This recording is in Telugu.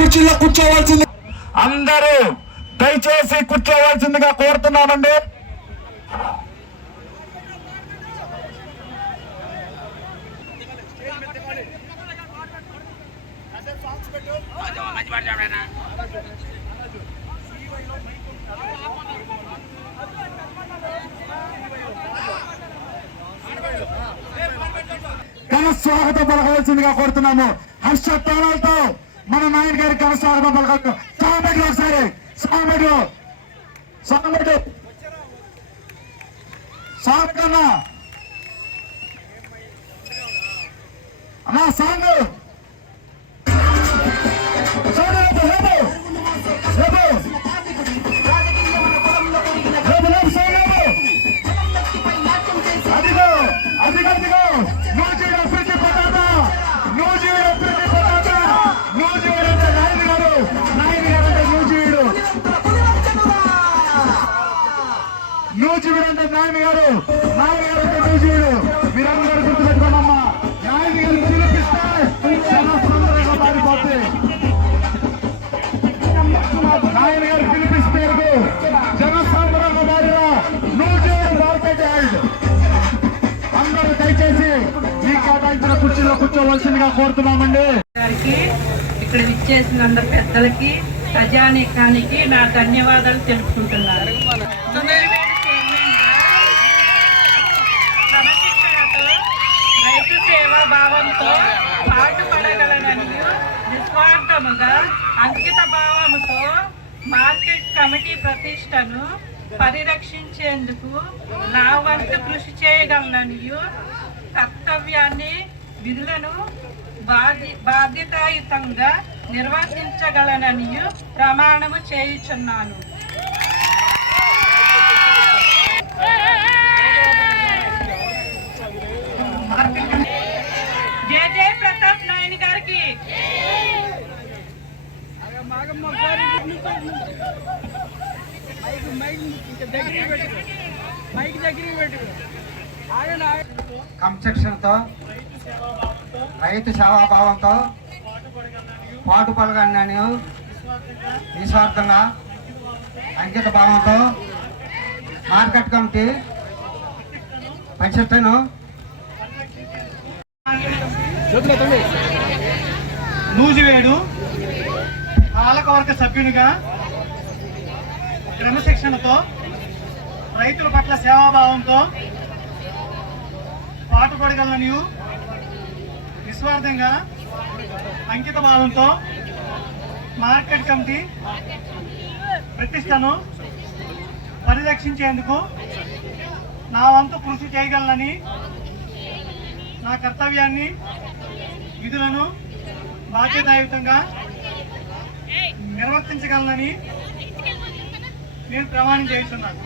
కుర్చీలో కూర్చోవాల్సింది. అందరూ దయచేసి కూర్చోవలసిందిగా కోరుతున్నామండి. ఘన స్వాగతం పలకవలసిందిగా కోరుతున్నాము. హర్ష తాళాలతో మన నాయన గారి ఘన స్వాగతం పలక సామెట్లు ఒకసారి సామెట్లు సామెట్లు సామెట్లన్నా అన్నా సాంగ్ సాంగ్ నూజివీడు అంటే నాయన గారు. నాయన గారు అంటే నూజివీడు మీరందరూ గుర్తుపెట్టుకోనమ్మా నాయన గారు పిలిపిస్తే జనసంద్రంగా మారిపోతే నాయన గారు పిలిపిస్తే మారిన మార్కెట్ అందరూ దయచేసి మీ కేటాయించిన కుర్చీలో కూర్చోవలసిందిగా కోరుతున్నామండి. గారికి ఇక్కడ విచ్చేసిన అందరు పెద్దలకి ప్రజానీకానికి నా ధన్యవాదాలు తెలుపుకుంటున్నారు క్రమశిక్షణతో రైతు సేవా భావంతో పాటుపడగలనని నిస్వార్థముగా అంకిత భావముతో మార్కెట్ కమిటీ ప్రతిష్టను పరిరక్షించేందుకు నా వంతు కృషి చేయగలనని కర్తవ్యాన్ని విధులను బాధ్య బాధ్యతాయుతంగా నిర్వర్తించగలనని ప్రమాణము చేయుచున్నాను జే జే ప్రతాప్ నాయని గారికి క్రమశిక్షణతో రైతు సేవాభావంతో పాటుపడగలను నిస్వార్థంగా అంకిత భావంతో మార్కెట్ కమిటీ పరిషత్తును నూజివేడు పాలకవర్గ సభ్యునిగా క్రమశిక్షణతో రైతుల పట్ల సేవాభావంతో పాటుపడగలని నిస్వార్థంగా అంకిత భావంతో మార్కెట్ కమిటీ ప్రతిష్టను పరిరక్షించేందుకు నా వంతు కృషి చేయగలనని నా కర్తవ్యాన్ని విధులను బాధ్యతాయుతంగా నిర్వర్తించగలనని నేను ప్రమాణం చేస్తున్నాను.